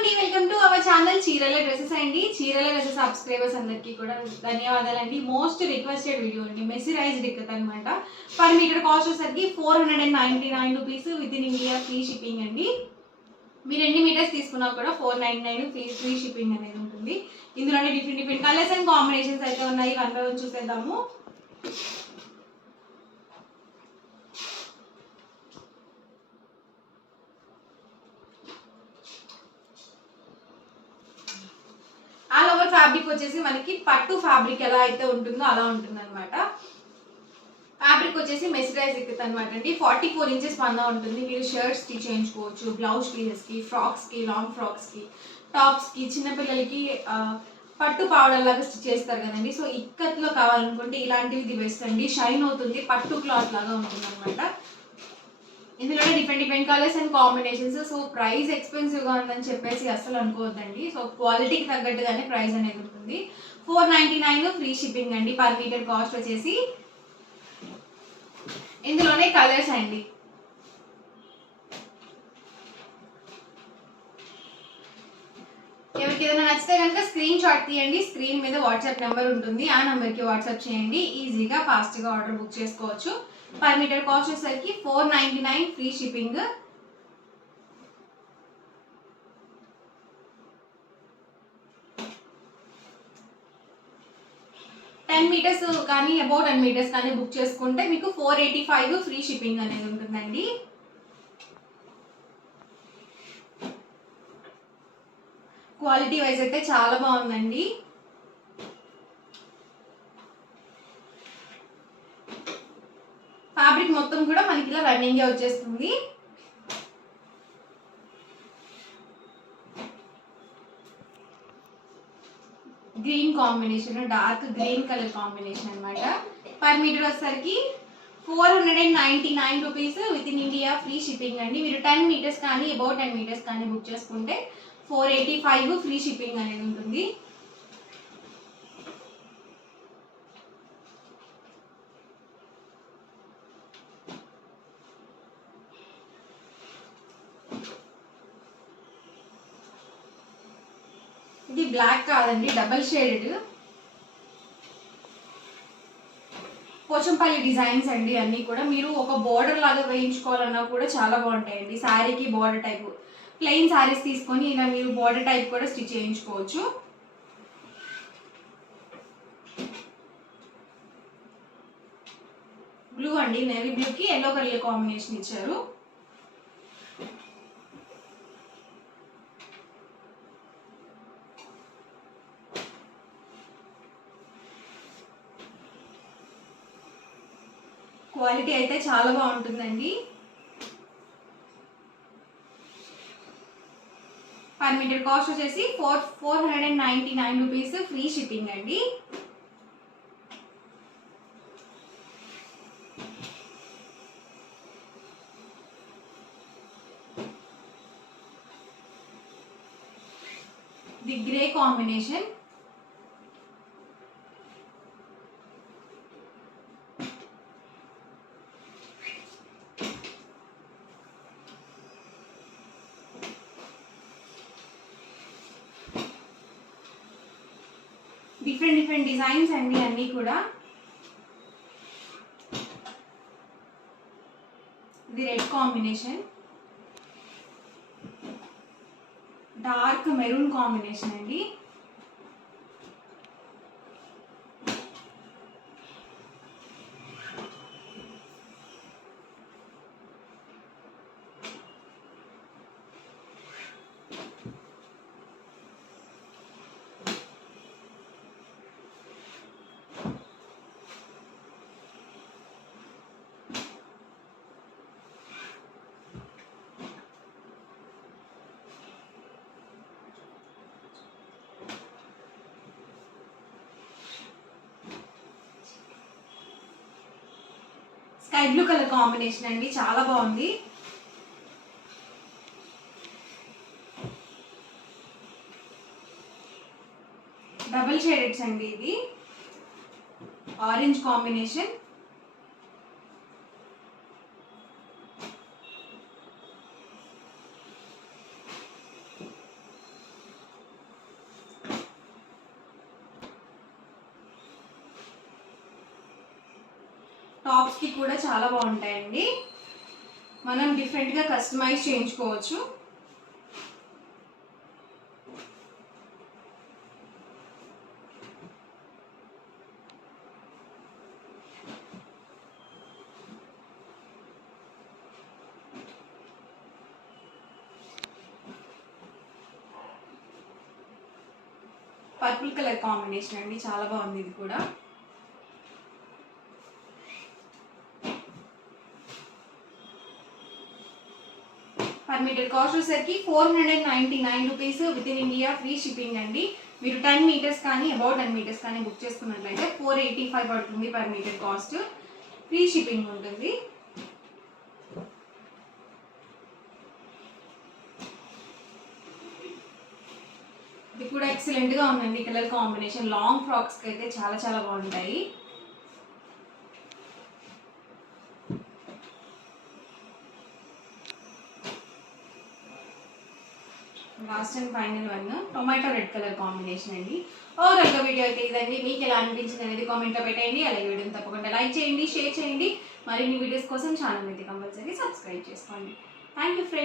అండి, welcome to our channel చీరల డ్రెస్సెస్ అండి. చీరల డ్రెస్సెస్ సబ్స్క్రైబర్స్ అందరికీ కూడా ధన్యవాదాలండి. మోస్ట్ రిక్వెస్టెడ్ వీడియో అండి, మెస్సరైజ్డ్ ఇక్కత్ అనమాట. పర్ మీటర్ కాస్ట్ వచ్చేసరికి 499 rupees with in India free shipping అండి. మీరు ఎన్ని మీటర్స్ తీసుకున్నా కూడా 499 ఫ్రీ షిప్పింగ్ అనేది ఉంటుంది. ఇందులోనే డిఫరెంట్ కలర్స్ అండ్ కాంబినేషన్స్ అయితే ఉన్నాయి. వన్ బై వన్ చూసేద్దాము. ఆల్ ఓవర్ ఫ్యాబ్రిక్ వచ్చేసి మనకి పట్టు ఫ్యాబ్రిక్ ఎలా అయితే ఉంటుందో అలా ఉంటుంది అనమాట. ఫ్యాబ్రిక్ వచ్చేసి మెస్రైజ్ ఇక్కత్ అనమాట అండి. 44 ఇంచెస్ పన్నా ఉంటుంది. మీరు షర్ట్స్ కి చేయించుకోవచ్చు, బ్లౌజ్ పీసెస్ కి, ఫ్రాక్స్ కి, లాంగ్ ఫ్రాక్స్ కి, టాప్స్ కి, చిన్నపిల్లలకి పట్టు పావడర్ లాగా స్టిచ్ చేస్తారు కదండి. సో ఇక్కత్లో కావాలనుకుంటే ఇలాంటివి ది బెస్ట్ అండి. షైన్ అవుతుంది, పట్టు క్లాత్ లాగా ఉంటుంది అనమాట. ఇందులోనే different colours and combinations. So price ఎక్స్పెన్సివ్గా ఉందని చెప్పేసి అస్సలు అనుకోవద్దండి. సో క్వాలిటీకి తగ్గట్టుగానే ప్రైస్ అనేది ఉంటుంది. 499 ఫ్రీ షిప్పింగ్ అండి. పర్ మీటర్ కాస్ట్ వచ్చేసి. ఇందులోనే కలర్స్ అండి. ఎవరికి ఏదైనా నచ్చితే కనుక స్క్రీన్ షాట్ తీయండి. స్క్రీన్ మీద వాట్సాప్ నెంబర్ ఉంటుంది, ఆ నెంబర్కి వాట్సాప్ చేయండి. ఈజీగా ఫాస్ట్గా ఆర్డర్ బుక్ చేసుకోవచ్చు. పర్ మీటర్ కాస్ట్ వచ్చేసరికి 499 ఫ్రీ షిప్పింగ్. మీటర్స్ కానీ అబౌట్ 10 మీటర్స్ కానీ బుక్ చేసుకుంటే మీకు 485 ఫ్రీ షిప్పింగ్ అనేది ఉంటుందండి. క్వాలిటీ వైజ్ అయితే చాలా బాగుందండి. ఫ్యాబ్రిక్ మొత్తం కూడా మనకి ఇలా రన్నింగ్ వచ్చేస్తుంది. Green combination, dark green colour combination అనమాట. పర్ మీటర్ వచ్చేసరికి 499 rupees with in India free shipping అండి. మీరు 10 మీటర్స్ కానీ అబౌట్ 10 మీటర్స్ కానీ బుక్ చేసుకుంటే 485 ఫ్రీ షిప్పింగ్ అనేది ఉంటుంది. ఇది బ్లాక్ కాదండి, డబల్ షేడెడ్ పోచంపల్లి డిజైన్స్ అండి. అన్నీ కూడా మీరు ఒక బోర్డర్ లాగా వేయించుకోవాలన్నా కూడా చాలా బాగుంటాయండి. శారీకి బోర్డర్ టైప్, ప్లెయిన్ శారీస్ తీసుకొని ఇలా మీరు బోర్డర్ టైప్ కూడా స్టిచ్ చేయించుకోవచ్చు. బ్లూ అండి, నేవీ బ్లూకి ఎల్లో కలర్ కాంబినేషన్ ఇచ్చారు. క్వాలిటీ అయితే చాలా బాగుంటుందండి. పర్ మీటర్ కాస్ట్ వచ్చేసి 499 రూపీస్ ఫ్రీ షిప్పింగ్ అండి. The grey combination. Different designs అండి అన్నీ కూడా. ఇది red combination, dark maroon combination అండి. స్కై బ్లూ కలర్ కాంబినేషన్ అండి, చాలా బాగుంది. డబుల్ షేడెడ్స్ అండి. ఇది ఆరెంజ్ కాంబినేషన్, టాప్స్కి కూడా చాలా బాగుంటాయండి. మనం డిఫరెంట్గా కస్టమైజ్ చేయించుకోవచ్చు. పర్పుల్ కలర్ కాంబినేషన్ అండి, చాలా బాగుంది ఇది కూడా. పర్ మీటర్ కాస్ట్ వచ్చేసరికి 499 rupees with in India, free shipping అండి. మీరు 10 మీటర్స్ కానీ అబౌట్ 10 మీటర్స్ కానీ బుక్ చేసుకున్నట్లయితే 485 పడుతుంది per metre cost, free shipping ఉంటుంది. ఇది కూడా ఎక్సలెంట్గా ఉందండి కలర్ కాంబినేషన్. లాంగ్ ఫ్రాక్స్కి అయితే చాలా చాలా బాగుంటాయి. Last and final one tomato red colour combination అండి. ఓవరాల్గా వీడియో అయితే ఇదండి. మీకు ఎలా అనిపించింది అనేది కామెంట్లో పెట్టండి. అలాగే వీడియోని తప్పకుండా లైక్ చేయండి, షేర్ చేయండి. మరిన్ని వీడియోస్ కోసం ఛానల్ అయితే కంపల్సరీ సబ్స్క్రైబ్ చేసుకోండి. Thank you friends.